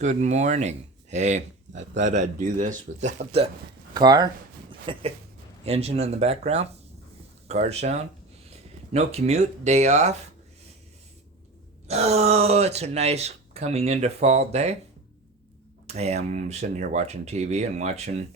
Good morning. Hey, I thought I'd do this without the car engine in the background, car sound. No commute, day off. Oh, it's a nice coming into fall day. I am sitting here watching TV and watching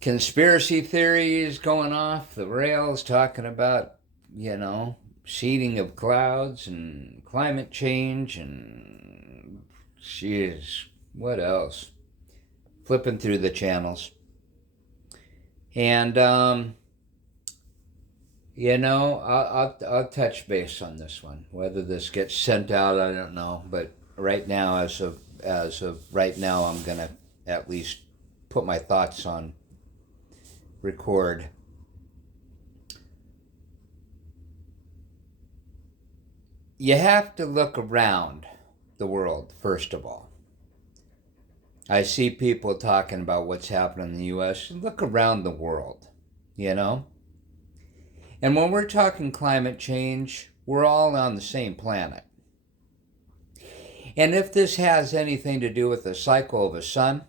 conspiracy theories going off the rails, talking about, sheeting of clouds and climate change and, jeez, what else? Flipping through the channels. And, I'll touch base on this one. Whether this gets sent out, I don't know. But right now, as of right now, I'm gonna at least put my thoughts on record. You have to look around the world first of all. I see people talking about what's happening in the U.S. Look around the world, you know? And when we're talking climate change, we're all on the same planet. And if this has anything to do with the cycle of a sun,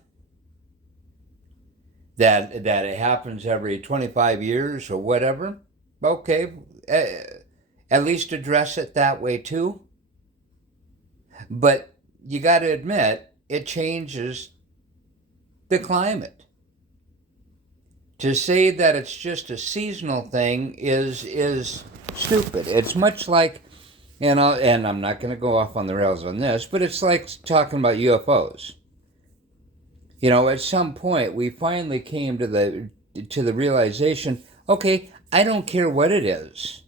that it happens every 25 years or whatever, okay, at least address it that way too. But you got to admit, it changes the climate. To say that it's just a seasonal thing is stupid. It's much like, and I'm not going to go off on the rails on this, but it's like talking about UFOs. At some point we finally came to the realization, okay, I don't care what it is.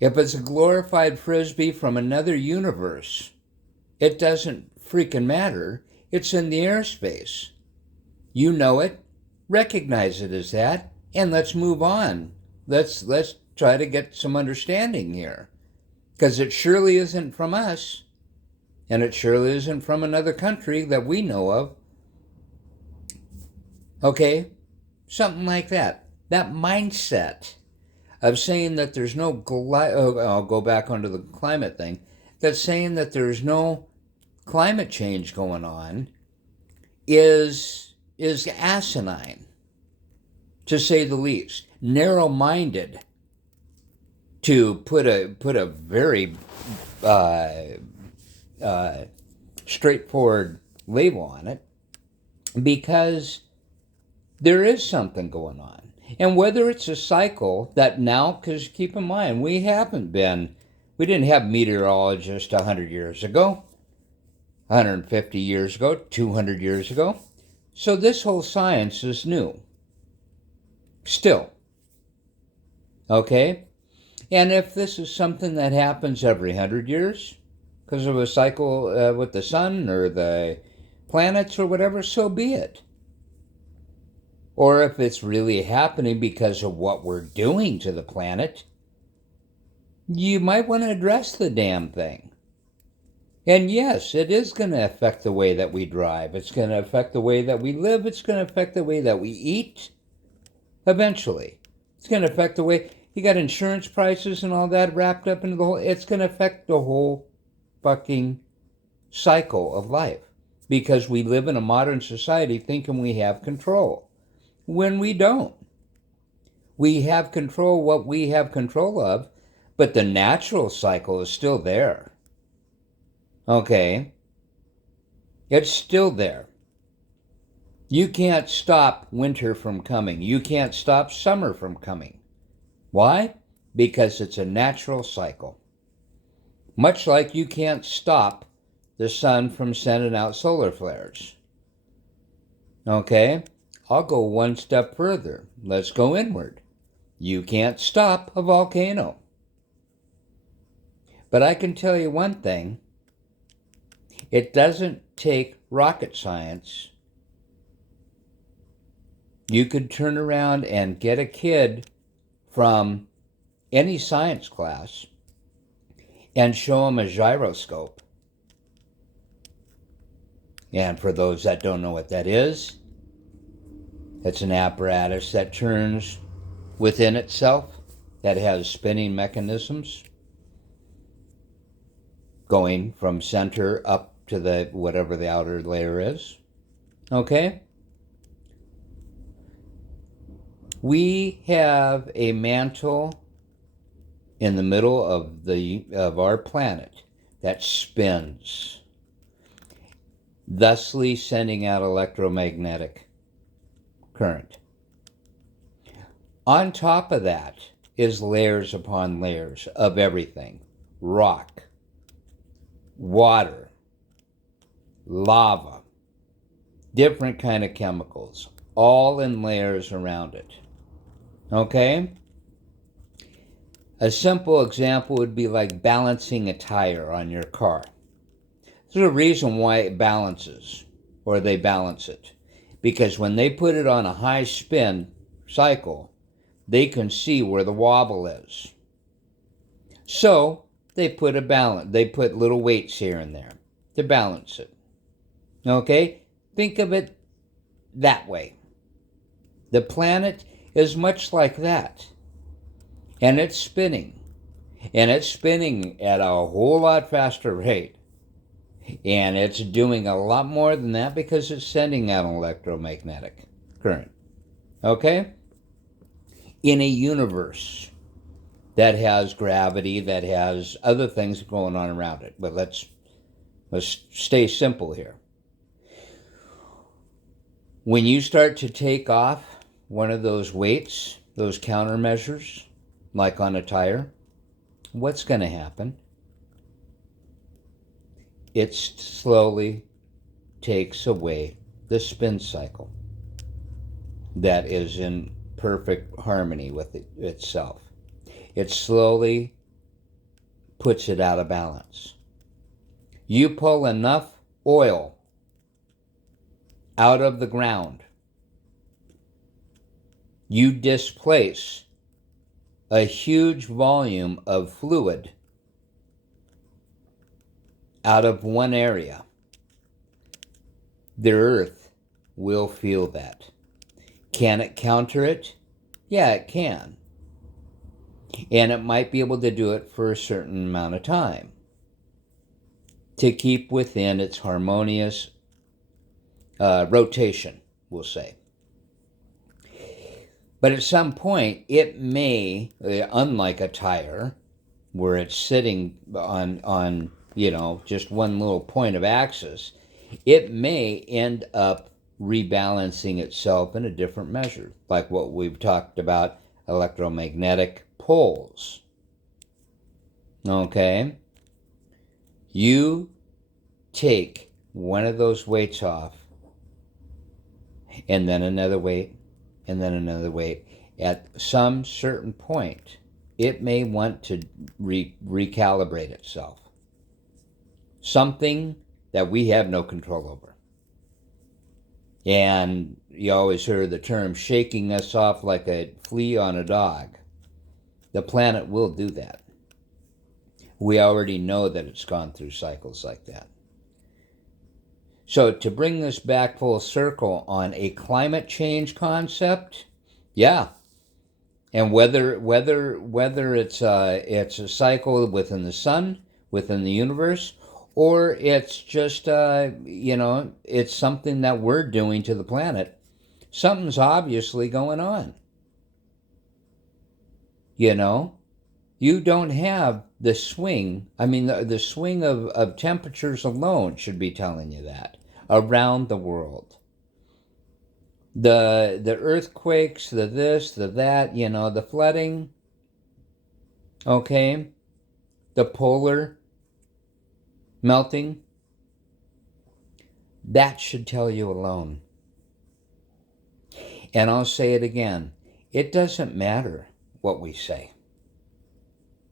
If it's a glorified frisbee from another universe, it doesn't freaking matter. It's in the airspace. You know it. Recognize it as that, and let's move on. Let's try to get some understanding here, because it surely isn't from us, and it surely isn't from another country that we know of. Okay, something like that. That mindset of saying that there's no I'll go back onto the climate thing. That's saying that there's no climate change going on is asinine, to say the least. Narrow-minded, to put a very straightforward label on it, because there is something going on. And whether it's a cycle that now, because keep in mind, we didn't have meteorologists 100 years ago, 150 years ago, 200 years ago. So this whole science is new. Still. Okay? And if this is something that happens every 100 years, because of a cycle with the sun or the planets or whatever, so be it. Or if it's really happening because of what we're doing to the planet, you might want to address the damn thing. And yes, it is going to affect the way that we drive. It's going to affect the way that we live. It's going to affect the way that we eat. Eventually. It's going to affect the way... You got insurance prices and all that wrapped up into the whole... It's going to affect the whole fucking cycle of life. Because we live in a modern society thinking we have control. When we don't. We have control what we have control of, but the natural cycle is still there. Okay? It's still there. You can't stop winter from coming. You can't stop summer from coming. Why? Because it's a natural cycle. Much like you can't stop the sun from sending out solar flares. Okay? I'll go one step further. Let's go inward. You can't stop a volcano. But I can tell you one thing. It doesn't take rocket science. You could turn around and get a kid from any science class and show him a gyroscope. And for those that don't know what that is, it's an apparatus that turns within itself, that has spinning mechanisms going from center up to the whatever the outer layer is. Okay? We have a mantle in the middle of our planet that spins, thusly sending out electromagnetic current. On top of that is layers upon layers of everything: rock, water, lava, different kind of chemicals, all in layers around it. Okay? A simple example would be like balancing a tire on your car. There's a reason why it balances, or they balance it. Because when they put it on a high spin cycle, they can see where the wobble is. So they put little weights here and there to balance it. Okay? Think of it that way. The planet is much like that. And it's spinning. And it's spinning at a whole lot faster rate. And it's doing a lot more than that because it's sending out an electromagnetic current. Okay? In a universe that has gravity, that has other things going on around it. But let's stay simple here. When you start to take off one of those weights, those countermeasures, like on a tire, what's going to happen? It slowly takes away the spin cycle that is in perfect harmony with itself. It slowly puts it out of balance. You pull enough oil out of the ground, you displace a huge volume of fluid out of one area. The Earth will feel that. Can it counter it? Yeah, it can. And it might be able to do it for a certain amount of time to keep within its harmonious rotation, we'll say. But at some point, it may, unlike a tire, where it's sitting on just one little point of axis, it may end up rebalancing itself in a different measure, like what we've talked about, electromagnetic poles. Okay? You take one of those weights off, and then another weight, and then another weight. At some certain point, it may want to recalibrate itself. Something that we have no control over. And you always hear the term shaking us off like a flea on a dog. The planet will do that. We already know that it's gone through cycles like that. So to bring this back full circle on a climate change concept, yeah. And whether it's a cycle within the sun, within the universe, or it's just it's something that we're doing to the planet, something's obviously going on. You don't have the swing. I mean, the swing of temperatures alone should be telling you that around the world. The earthquakes, the this, the that, the flooding, okay, the polar melting, that should tell you alone. And I'll say it again, it doesn't matter what we say.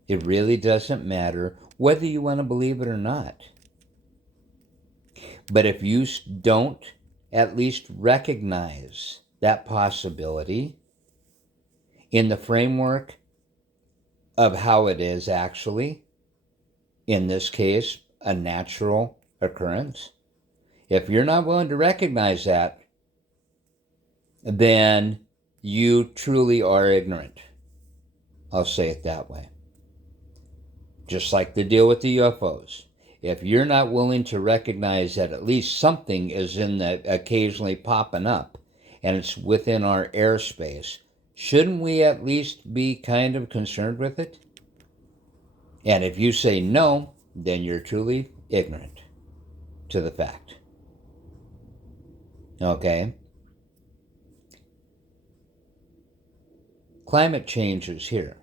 It really doesn't matter whether you want to believe it or not. But if you don't at least recognize that possibility in the framework of how it is actually, in this case, a natural occurrence, if you're not willing to recognize that, then you truly are ignorant. I'll say it that way. Just like the deal with the UFOs. if you're not willing to recognize that at least something is in the occasionally popping up and it's within our airspace, shouldn't we at least be kind of concerned with it? And if you say no, then you're truly ignorant to the fact. Okay? Climate change is here.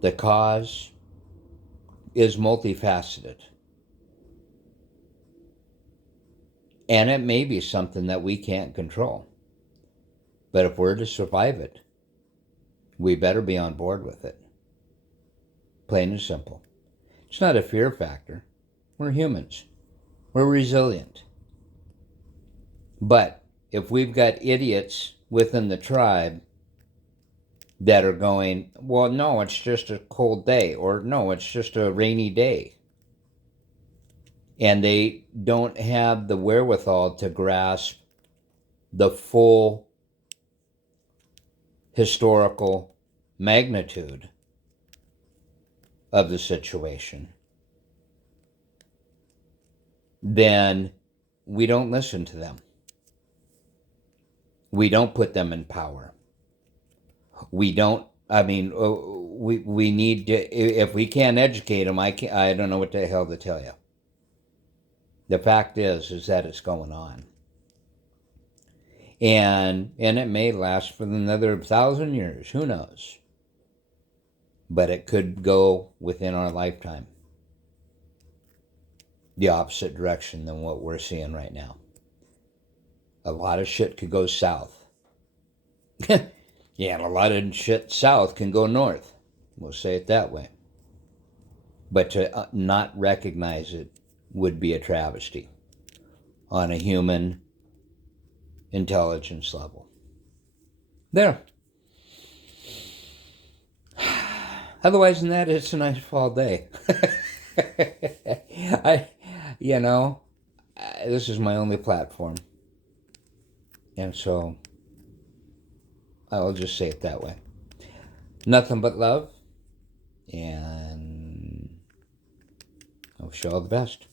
The cause is multifaceted. And it may be something that we can't control. But if we're to survive it, we better be on board with it. Plain and simple. It's not a fear factor. We're humans. We're resilient. But if we've got idiots within the tribe that are going, well, no, it's just a cold day, or no, it's just a rainy day, and they don't have the wherewithal to grasp the full historical magnitude of the situation, then we don't listen to them. We don't put them in power. We don't, we need to, if we can't educate them, I don't know what the hell to tell you. The fact is that it's going on. And it may last for another 1,000 years, who knows? But it could go within our lifetime the opposite direction than what we're seeing right now. A lot of shit could go south. Yeah, and a lot of shit south can go north. We'll say it that way. But to not recognize it would be a travesty on a human intelligence level. There. Otherwise than that, it's a nice fall day. This is my only platform. And so I'll just say it that way. Nothing but love. And I wish you all the best.